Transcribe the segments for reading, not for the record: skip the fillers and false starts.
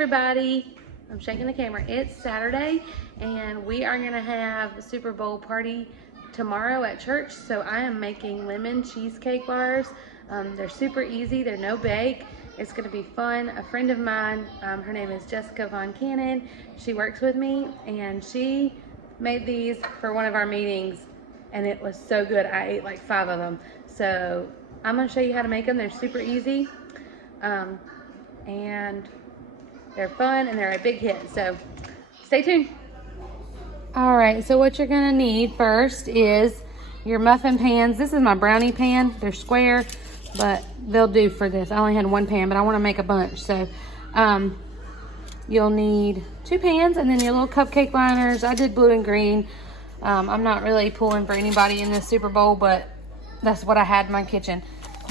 everybody. I'm shaking the camera. It's Saturday and we are gonna have a Super Bowl party tomorrow at church. So I am making lemon cheesecake bars. They're super easy, they're no bake. It's gonna be fun. A friend of mine, her name is Jessica Von Cannon. She works with me and she made these for one of our meetings and it was so good. I ate like 5 of them. So I'm gonna show you how to make them. They're super easy. And they're fun and they're a big hit, so stay tuned. All right, so what you're gonna need first is your muffin pans. This is my brownie pan. They're square, but they'll do for this. I only had 1 pan, but I want to make a bunch. So you'll need 2 pans and then your little cupcake liners. I did blue and green. I'm not really pulling for anybody in this Super Bowl, but that's what I had in my kitchen.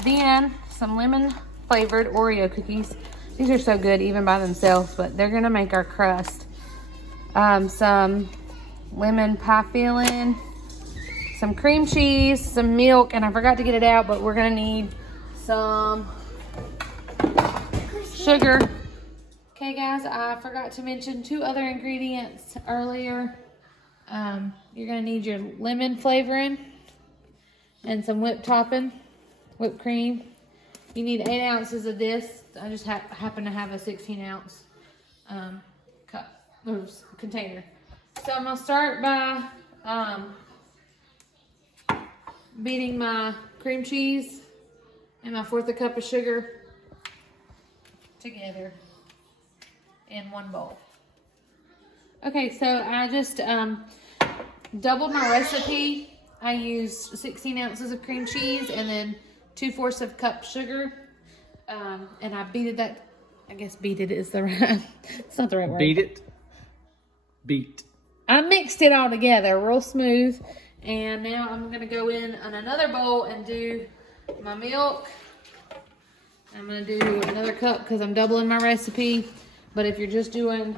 Then some lemon flavored Oreo cookies. These are so good even by themselves, but they're gonna make our crust. Some lemon pie filling, some cream cheese, some milk, and I forgot to get it out, but we're gonna need some sugar. Okay guys, I forgot to mention 2 other ingredients earlier. You're gonna need your lemon flavoring and some whipped topping, whipped cream. You need 8 ounces of this. I just happen to have a 16-ounce cup or container. So I'm gonna start by beating my cream cheese and my 1/4 cup of sugar together in one bowl. Okay, so I just doubled my recipe. I used 16 ounces of cream cheese and then 2/4 of cup sugar. And I beat that. I guess beat it is the right. It's not the right word. Beat it. Beat. I mixed it all together real smooth. And now I'm gonna go in on another bowl and do my milk. I'm gonna do another cup because I'm doubling my recipe. But if you're just doing,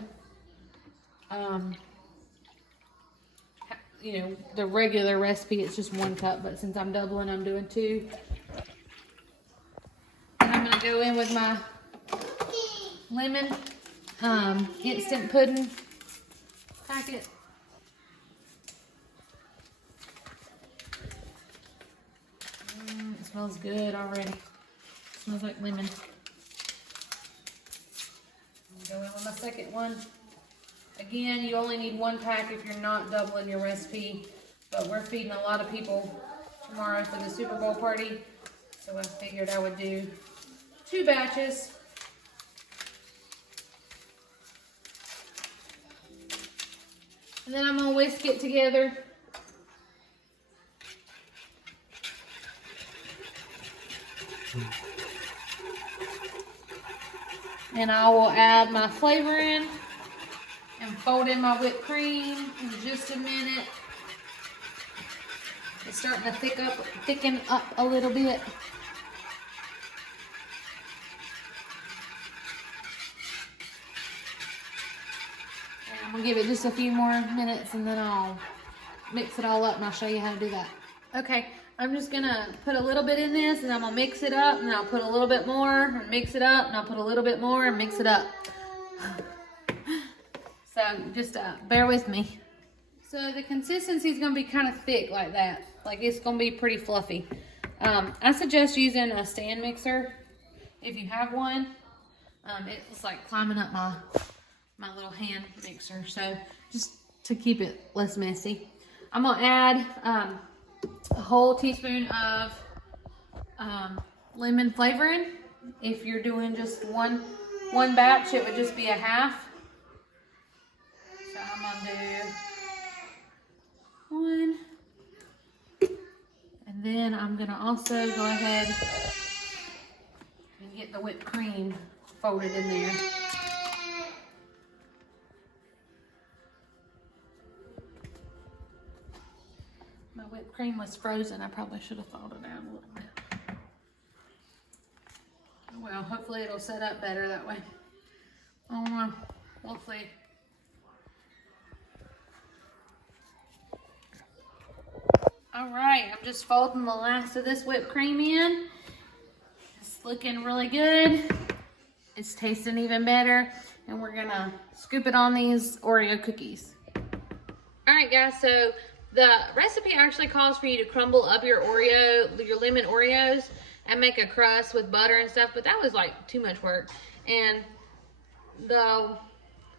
you know, the regular recipe, it's just 1 cup. But since I'm doubling, I'm doing 2. I'm gonna go in with my lemon instant pudding packet. It smells good already. It smells like lemon. I'm gonna go in with my second one. Again, you only need 1 pack if you're not doubling your recipe, but we're feeding a lot of people tomorrow for the Super Bowl party, so I figured I would do 2 batches. And then I'm gonna whisk it together. And I will add my flavoring and fold in my whipped cream in just a minute. It's starting to thicken up a little bit. I'm gonna give it just a few more minutes and then I'll mix it all up and I'll show you how to do that. Okay, I'm just gonna put a little bit in this and I'm gonna mix it up and I'll put a little bit more and mix it up and I'll put a little bit more and mix it up. So just bear with me. So the consistency is gonna be kind of thick like that. Like it's gonna be pretty fluffy. I suggest using a stand mixer if you have one. It's like climbing up my little hand mixer, so just to keep it less messy. I'm gonna add a whole teaspoon of lemon flavoring. If you're doing just one batch, it would just be a half. So I'm gonna do 1. And then I'm gonna also go ahead and get the whipped cream folded in there. My whipped cream was frozen. I probably should have thawed it out a little bit. Well, hopefully it'll set up better that way. We'll see. All right, I'm just folding the last of this whipped cream in. It's looking really good. it's tasting even better. And we're gonna scoop it on these Oreo cookies. All right, guys, so the recipe actually calls for you to crumble up your lemon Oreos and make a crust with butter and stuff, but that was like too much work. And the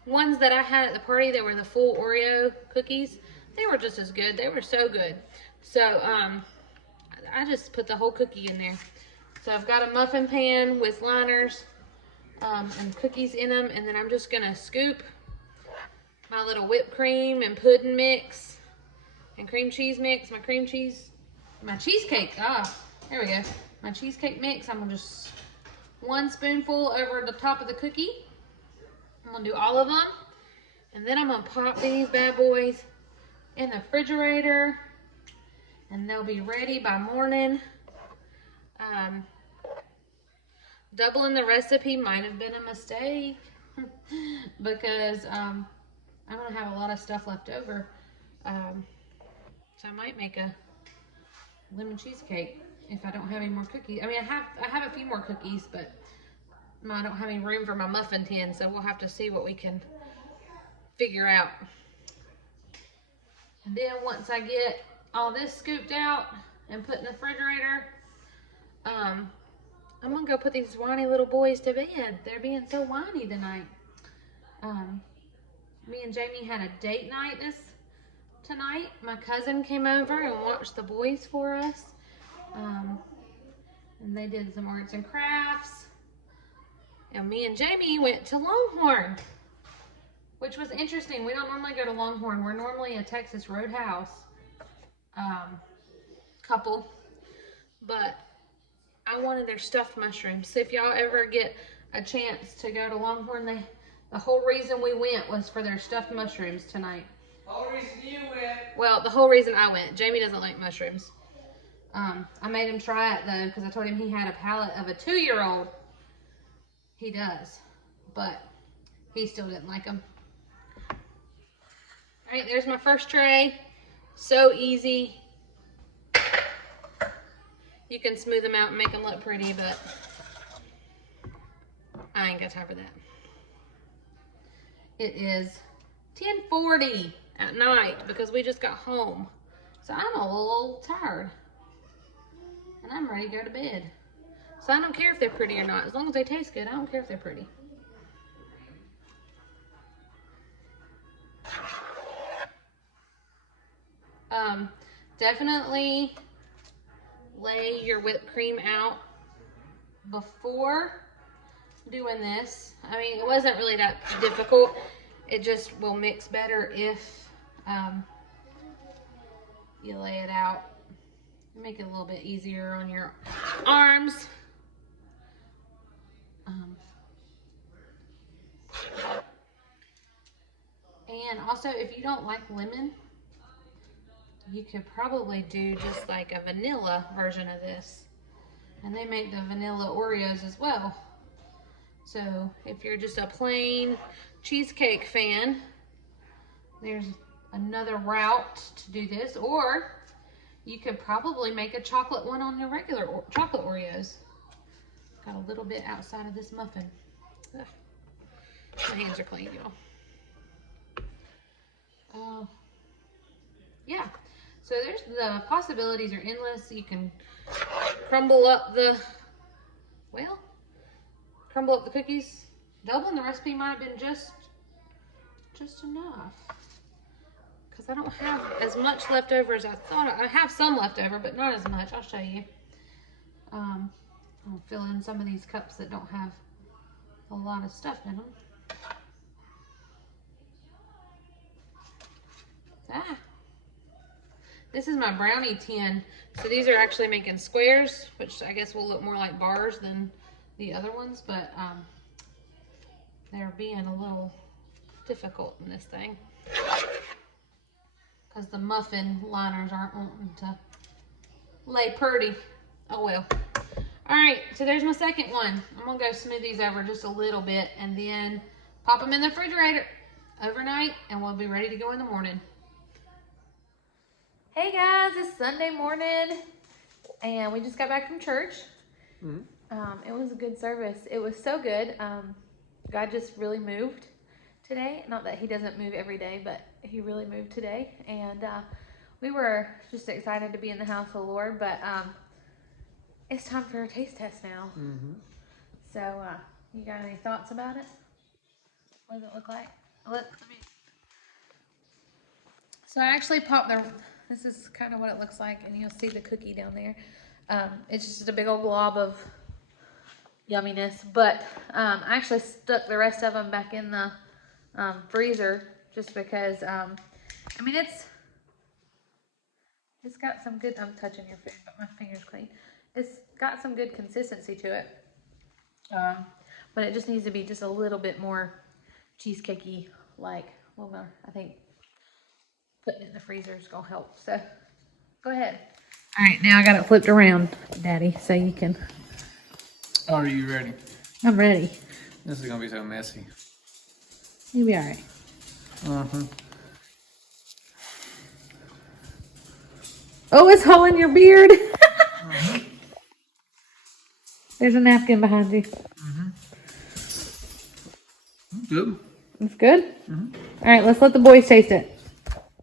ones that I had at the party that were the full Oreo cookies, they were just as good. They were so good. So I just put the whole cookie in there. So I've got a muffin pan with liners and cookies in them, and then I'm just gonna scoop my little whipped cream and pudding mix and cream cheese mix, my cheesecake, there we go. My cheesecake mix, I'm gonna just 1 spoonful over the top of the cookie. I'm gonna do all of them. And then I'm gonna pop these bad boys in the refrigerator and they'll be ready by morning. Doubling the recipe might have been a mistake because I'm gonna have a lot of stuff left over. So I might make a lemon cheesecake if I don't have any more cookies. I mean, I have a few more cookies, but I don't have any room for my muffin tin, so we'll have to see what we can figure out. And then once I get all this scooped out and put in the refrigerator, I'm gonna go put these whiny little boys to bed. They're being so whiny tonight. Me and Jamie had a date night tonight. My cousin came over and watched the boys for us. And they did some arts and crafts. And me and Jamie went to Longhorn, which was interesting. We don't normally go to Longhorn. We're normally a Texas Roadhouse couple. But I wanted their stuffed mushrooms. So if y'all ever get a chance to go to Longhorn, the whole reason we went was for their stuffed mushrooms tonight. The whole reason you went. Well, the whole reason I went. Jamie doesn't like mushrooms. I made him try it though, because I told him he had a palate of a 2-year-old. He does, but he still didn't like them. All right, there's my first tray. So easy. You can smooth them out and make them look pretty, but I ain't got time for that. It is 10:40 at night because we just got home. So I'm a little tired. And I'm ready to go to bed. So I don't care if they're pretty or not. As long as they taste good, I don't care if they're pretty. Definitely lay your whipped cream out before doing this. I mean, it wasn't really that difficult. It just will mix better if you lay it out. Make it a little bit easier on your arms. And also, if you don't like lemon, you could probably do just like a vanilla version of this. And they make the vanilla Oreos as well. So if you're just a plain cheesecake fan, there's another route to do this. Or you could probably make a chocolate one on your regular chocolate Oreos. Got a little bit outside of this muffin. Ugh. My hands are clean, y'all. Yeah. So there's the possibilities are endless. You can crumble up the cookies. Doubling the recipe might have been just enough. Because I don't have as much left over as I thought. I have some left over, but not as much. I'll show you. I'll fill in some of these cups that don't have a lot of stuff in them. This is my brownie tin. So these are actually making squares, which I guess will look more like bars than the other ones, but they're being a little difficult in this thing because the muffin liners aren't wanting to lay pretty. Oh well. All right, so there's my second one. I'm gonna go smooth these over just a little bit and then pop them in the refrigerator overnight and we'll be ready to go in the morning. Hey guys, it's Sunday morning and we just got back from church. It was a good service. It was so good. God just really moved today. Not that he doesn't move every day, but he really moved today. And we were just excited to be in the house of the Lord. But it's time for a taste test now. So you got any thoughts about it? What does it look like? Let me. So I actually popped the. This is kind of what it looks like, and you'll see the cookie down there. It's just a big old glob of yumminess, but I actually stuck the rest of them back in the freezer just because. I mean, it's got some good. I'm touching your food, but my finger's clean. It's got some good consistency to it, but it just needs to be just a little bit more cheesecakey. Like, well, I think putting it in the freezer is gonna help. So, go ahead. All right, now I got it flipped around, Daddy, so you can. Are you ready? I'm ready. This is gonna be so messy. You'll be all right. Oh, it's all in your beard. There's a napkin behind you. Good. It's good? All right, let's let the boys taste it.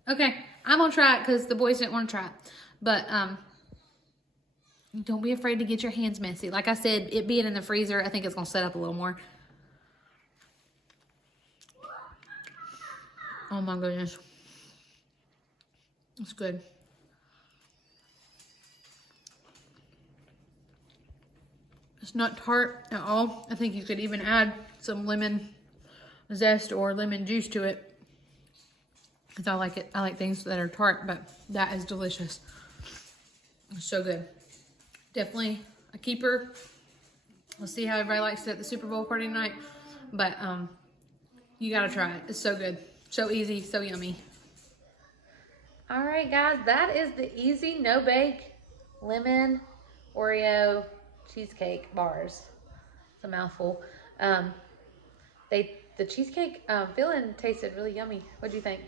Okay, I'm gonna try it because the boys didn't want to try it. But don't be afraid to get your hands messy. Like I said, it being in the freezer, I think it's gonna set up a little more. Oh my goodness. It's good. It's not tart at all. I think you could even add some lemon zest or lemon juice to it. Because I like it. I like things that are tart, but that is delicious. It's so good. Definitely a keeper. We'll see how everybody likes it at the Super Bowl party tonight. But you gotta try it. It's so good. So easy, so yummy. All right, guys, that is the easy no-bake lemon Oreo cheesecake bars. It's a mouthful. The cheesecake filling tasted really yummy. What do you think?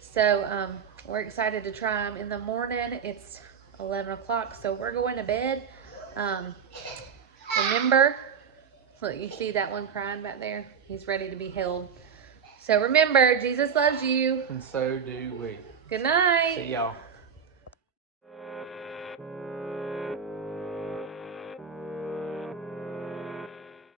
So we're excited to try them in the morning. It's 11 o'clock, so we're going to bed. Remember, look, you see that one crying back there? He's ready to be held. So remember, Jesus loves you. And so do we. Good night. See y'all.